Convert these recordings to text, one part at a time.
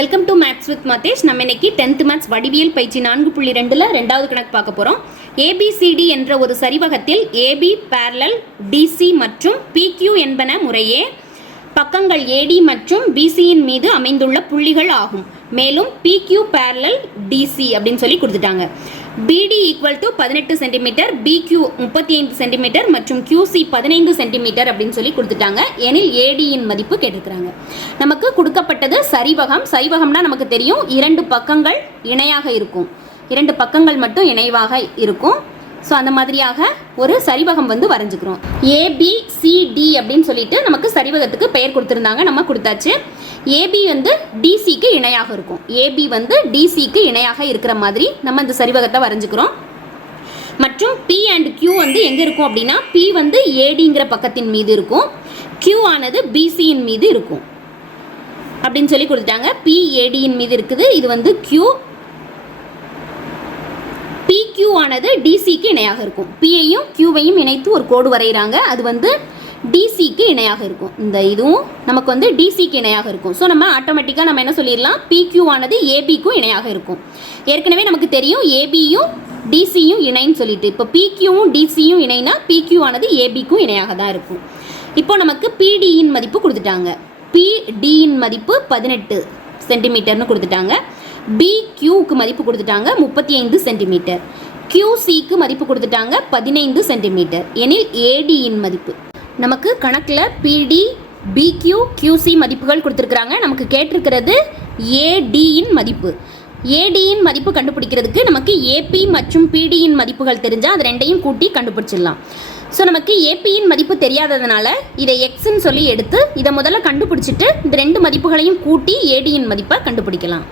Welcome to maths with Mathesh நம்ம இன்னைக்கு tenth maths வடிவியல் பயிற்சி நான்கு புள்ளி ரெண்டுல ரெண்டாவது கணக்கு பார்க்க போறோம். ஏபிசிடி என்ற ஒரு சரிவகத்தில் ஏபி பேரலல் டிசி மற்றும் பிக்யூ என்பன முறையே பக்கங்கள் ஏடி மற்றும் பிசியின் மீது அமைந்துள்ள புள்ளிகள் ஆகும். மேலும் பிக்யூ பேரலல் டிசி அப்படின்னு சொல்லி கொடுத்துட்டாங்க. பிடி ஈக்குவல் டு பதினெட்டு சென்டிமீட்டர் பிக்யூ முப்பத்தி ஐந்து சென்டிமீட்டர் மற்றும் கியூசி பதினைந்து சென்டிமீட்டர் அப்படின்னு சொல்லி கொடுத்துட்டாங்க. எனில் ஏடியின் மதிப்பு கேட்டிருக்கிறாங்க. நமக்கு கொடுக்கப்பட்டது சரிவகம். சரிவகம்னா நமக்கு தெரியும். இரண்டு பக்கங்கள் இணையாக இருக்கும். இரண்டு பக்கங்கள் மட்டும் இணைவாக இருக்கும். ஸோ அந்த மாதிரியாக ஒரு சரிவகம் வந்து வரைஞ்சிக்கிறோம். ஏபிசிடி அப்படின்னு சொல்லிட்டு நமக்கு சரிவகத்துக்கு பெயர் கொடுத்துருந்தாங்க நம்ம கொடுத்தாச்சு. ஏபி வந்து டிசிக்கு இணையாக இருக்கும். ஏபி வந்து டிசிக்கு இணையாக இருக்கிற மாதிரி நம்ம இந்த சரிவகத்தை வரைஞ்சிக்கிறோம். மற்றும் பி அண்ட் கியூ வந்து எங்கே இருக்கும் அப்படின்னா பி வந்து ஏடிங்கிற பக்கத்தின் மீது இருக்கும். கியூ ஆனது பிசியின் மீது இருக்கும். அப்படின்னு சொல்லி கொடுத்துட்டாங்க. பிஏடியின் மீது இருக்குது. இது வந்து கியூ கியூ ஆனது டிசிக்கு இணையாக இருக்கும். பிஐயும் கியூவையும் இணைத்து ஒரு கோடு வரைகிறாங்க அது வந்து டிசிக்கு இணையாக இருக்கும். இந்த இதுவும் நமக்கு வந்து டிசிக்கு இணையாக இருக்கும். ஸோ நம்ம ஆட்டோமேட்டிக்காக நம்ம என்ன சொல்லிடலாம்? பிக்யூ ஆனது ஏபிக்கும் இணையாக இருக்கும். ஏற்கனவே நமக்கு தெரியும் ஏபியும் டிசியும் இணைன்னு சொல்லிட்டு. இப்போ பிக்யூவும் டிசியும் இணைனா பிக்யூ ஆனது ஏபிக்கும் இணையாக தான் இருக்கும். இப்போ நமக்கு பிடியின் மதிப்பு கொடுத்துட்டாங்க. பிடியின் மதிப்பு பதினெட்டு சென்டிமீட்டர்னு கொடுத்துட்டாங்க. பிக்யூக்கு மதிப்பு கொடுத்துட்டாங்க. முப்பத்தி ஐந்து சென்டிமீட்டர் கியூசிக்கு மதிப்பு கொடுத்துட்டாங்க பதினைந்து சென்டிமீட்டர். எனில் ஏடியின் மதிப்பு. நமக்கு கணக்கில் பிடி பிக்யூ கியூசி மதிப்புகள் கொடுத்துருக்குறாங்க. நமக்கு கேட்டிருக்கிறது ஏடியின் மதிப்பு. ஏடியின் மதிப்பு கண்டுபிடிக்கிறதுக்கு நமக்கு ஏபி மற்றும் பிடியின் மதிப்புகள் தெரிஞ்சால் அது ரெண்டையும் கூட்டி கண்டுபிடிச்சிடலாம். ஸோ நமக்கு ஏபியின் மதிப்பு தெரியாததுனால இதை எக்ஸ்ன்னு சொல்லி எடுத்து இதை முதல்ல கண்டுபிடிச்சிட்டு இந்த ரெண்டு மதிப்புகளையும் கூட்டி ஏடியின் மதிப்பை கண்டுபிடிக்கலாம்.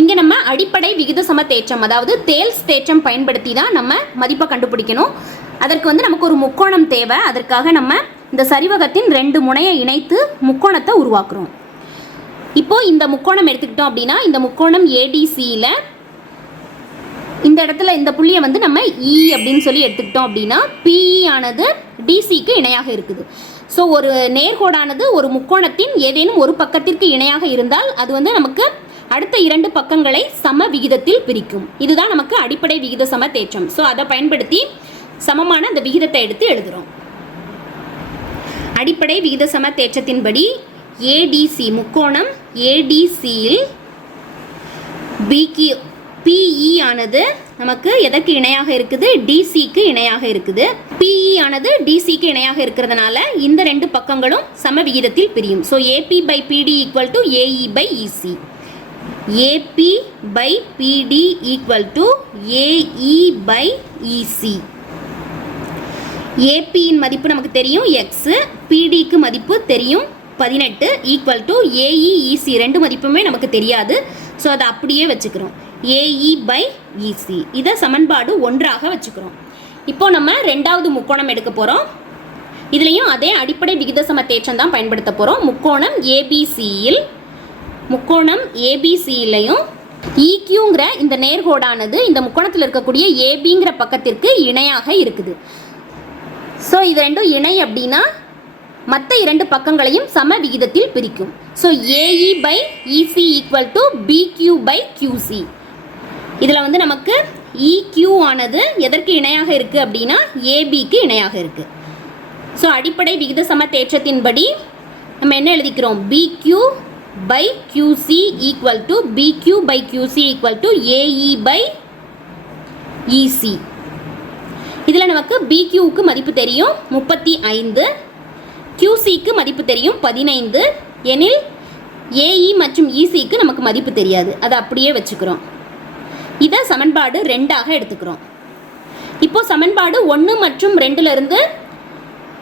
இங்கே நம்ம அடிப்படை விகித சம தேற்றம் அதாவது தேல்ஸ் தேற்றம் பயன்படுத்தி தான் நம்ம மதிப்பை கண்டுபிடிக்கணும். அதற்கு வந்து நமக்கு ஒரு முக்கோணம் தேவை. அதற்காக நம்ம இந்த சரிவகத்தின் ரெண்டு முனையை இணைத்து முக்கோணத்தை உருவாக்குறோம். இப்போ இந்த முக்கோணம் எடுத்துக்கிட்டோம் அப்படின்னா இந்த முக்கோணம் ஏடிசியில் இந்த இடத்துல இந்த புள்ளியை வந்து நம்ம இ அப்படின்னு சொல்லி எடுத்துக்கிட்டோம் அப்படின்னா பிஇ ஆனது டிசிக்கு இணையாக இருக்குது. ஸோ ஒரு நேர்கோடானது ஒரு முக்கோணத்தின் ஏதேனும் ஒரு பக்கத்திற்கு இணையாக இருந்தால் அது வந்து நமக்கு அடுத்த இரண்டு பக்கங்களை சம விகிதத்தில் பிரிக்கும். இதுதான் நமக்கு அடிப்படை விகித சம தேற்றம். ஸோ அதை பயன்படுத்தி சமமான அந்த விகிதத்தை எடுத்து எழுதுறோம். அடிப்படை விகித சம தேற்றத்தின்படி ஏடிசி முக்கோணம் ஏடிசியில் பிகி பிஇ ஆனது நமக்கு எதற்கு இணையாக இருக்குது? டிசிக்கு இணையாக இருக்குது. பிஇ ஆனது டிசிக்கு இணையாக இருக்கிறதுனால இந்த ரெண்டு பக்கங்களும் சம விகிதத்தில் பிரியும். So AB by BD equal to AE by EC AB by BD equal to AE by EC ஏபியின் மதிப்பு நமக்கு தெரியும் எக்ஸு பிடிக்கு மதிப்பு தெரியும் பதினெட்டு ஈக்குவல் டு ஏஇஇசி ரெண்டு மதிப்புமே நமக்கு தெரியாது. ஸோ அதை அப்படியே வச்சுக்கிறோம். ஏஇ பை இசி இதை சமன்பாடு ஒன்றாக வச்சுக்கிறோம். இப்போ நம்ம ரெண்டாவது முக்கோணம் எடுக்க போகிறோம் இதுலேயும் அதே அடிப்படை விகிதசம தேற்றம் தான் பயன்படுத்த போகிறோம் முக்கோணம் ஏபிசியில் முக்கோணம் ஏபிசியிலையும் இக்யூங்கிற இந்த நேர்கோடானது இந்த முக்கோணத்தில் இருக்கக்கூடிய ஏபிங்கிற பக்கத்திற்கு இணையாக இருக்குது. ஸோ இது ரெண்டும் இணை அப்படின்னா மற்ற இரண்டு பக்கங்களையும் சம விகிதத்தில் பிரிக்கும். So AE by EC equal to PQ by QC இதில் வந்து நமக்கு இக்யூ ஆனது எதற்கு இணையாக இருக்குது அப்படின்னா ஏபிக்கு இணையாக இருக்குது ஸோ அடிப்படை விகித சம தேற்றத்தின்படி நம்ம என்ன எழுதிக்கிறோம்? PQ by QC equal to PQ by QC equal to AE by EC இதில் நமக்கு பிக்யூவுக்கு மதிப்பு தெரியும் முப்பத்தி ஐந்து. கியூசிக்கு மதிப்பு தெரியும் பதினைந்து. எனில் ஏஇ மற்றும் இசிக்கு நமக்கு மதிப்பு தெரியாது. அதை அப்படியே வச்சுக்கிறோம். இதை சமன்பாடு ரெண்டாக எடுத்துக்கிறோம். இப்போ சமன்பாடு ஒன்று மற்றும் ரெண்டுலேருந்து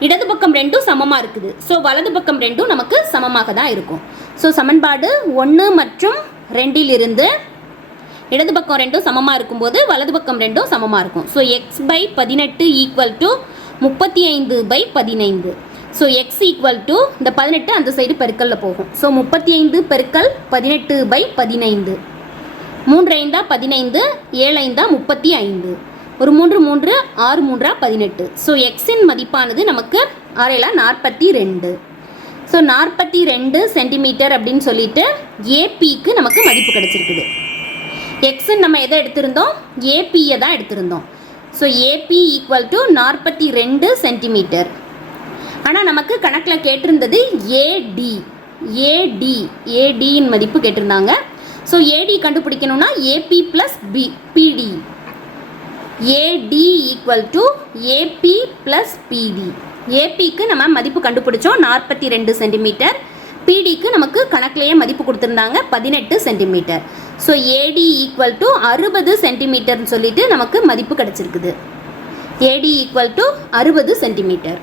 இடது பக்கம் ரெண்டும் சமமாக இருக்குது. ஸோ வலது பக்கம் ரெண்டும் நமக்கு சமமாக தான் இருக்கும். ஸோ சமன்பாடு ஒன்று மற்றும் ரெண்டிலிருந்து இடது பக்கம் ரெண்டும் சமமாக இருக்கும்போது வலது பக்கம் ரெண்டும் சமமாக இருக்கும். ஸோ எக்ஸ் பை பதினெட்டு ஈக்குவல் டு முப்பத்தி ஐந்து பை பதினைந்து. ஸோ எக்ஸ் ஈக்குவல் டு இந்த பதினெட்டு அந்த சைடு பெருக்கல்ல போகும். ஸோ முப்பத்தி ஐந்து பெருக்கல் பதினெட்டு பை பதினைந்து. மூன்று ஐந்தா பதினைந்து ஏழு ஐந்தா முப்பத்தி ஐந்து ஒரு மூன்று மூன்று ஆறு மூன்றா பதினெட்டு. ஸோ எக்ஸின் மதிப்பானது நமக்கு ஆறேலா நாற்பத்தி ரெண்டு. ஸோ நாற்பத்தி ரெண்டு சென்டிமீட்டர் அப்படின்னு சொல்லிட்டு ஏபிக்கு நமக்கு மதிப்பு கிடச்சிருக்குது. எக்ஸுன்னு நம்ம எதை எடுத்திருந்தோம்? ஏபியை தான் எடுத்திருந்தோம். ஸோ ஏபி ஈக்குவல் டு நாற்பத்தி ரெண்டு சென்டிமீட்டர் ஆனால் நமக்கு கணக்கில் கேட்டிருந்தது ஏடி ஏடி ஏடியின் மதிப்பு கேட்டிருந்தாங்க. ஸோ ஏடி கண்டுபிடிக்கணும்னா AB plus B BD AD equal to AB plus BD ஏபிக்கு நம்ம மதிப்பு கண்டுபிடிச்சோம் நாற்பத்தி ரெண்டு சென்டிமீட்டர். பிடிக்கு நமக்கு கணக்கிலேயே மதிப்பு கொடுத்துருந்தாங்க பதினெட்டு centimetre. So AD equal to அறுபது சென்டிமீட்டர்னு சொல்லிட்டு நமக்கு மதிப்பு கிடச்சிருக்குது. ஏடி ஈக்குவல் டு அறுபது சென்டிமீட்டர்.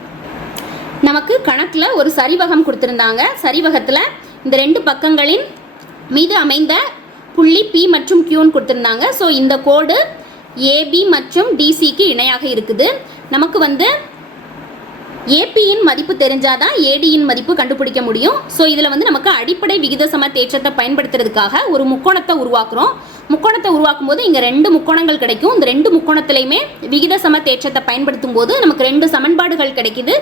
நமக்கு கணக்கில் ஒரு சரிவகம் கொடுத்துருந்தாங்க. சரிவகத்தில் இந்த ரெண்டு பக்கங்களின் மீது அமைந்த புள்ளி பி மற்றும் கியூன்னு கொடுத்துருந்தாங்க. ஸோ இந்த கோடு ஏபி மற்றும் டிசிக்கு இணையாக இருக்குது. நமக்கு வந்து ஏபியின் மதிப்பு தெரிஞ்சாதான் ஏடியின் மதிப்பு கண்டுபிடிக்க முடியும். ஸோ இதில் வந்து நமக்கு அடிப்படை விகித சம தேற்றத்தை பயன்படுத்துறதுக்காக ஒரு முக்கோணத்தை உருவாக்குறோம். முக்கோணத்தை உருவாக்கும் போது இங்கே ரெண்டு முக்கோணங்கள் கிடைக்கும். இந்த ரெண்டு முக்கோணத்திலையுமே விகித சம தேற்றத்தை பயன்படுத்தும் போது நமக்கு ரெண்டு சமன்பாடுகள் கிடைக்குது.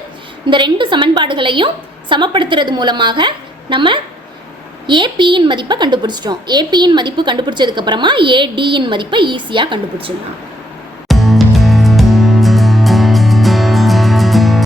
இந்த ரெண்டு சமன்பாடுகளையும் சமப்படுத்துறது மூலமாக நம்ம ஏபியின் மதிப்பை கண்டுபிடிச்சிட்டோம். ஏபியின் மதிப்பு கண்டுபிடிச்சதுக்கப்புறமா ஏடியின் மதிப்பை ஈஸியாக கண்டுபிடிச்சிடலாம்.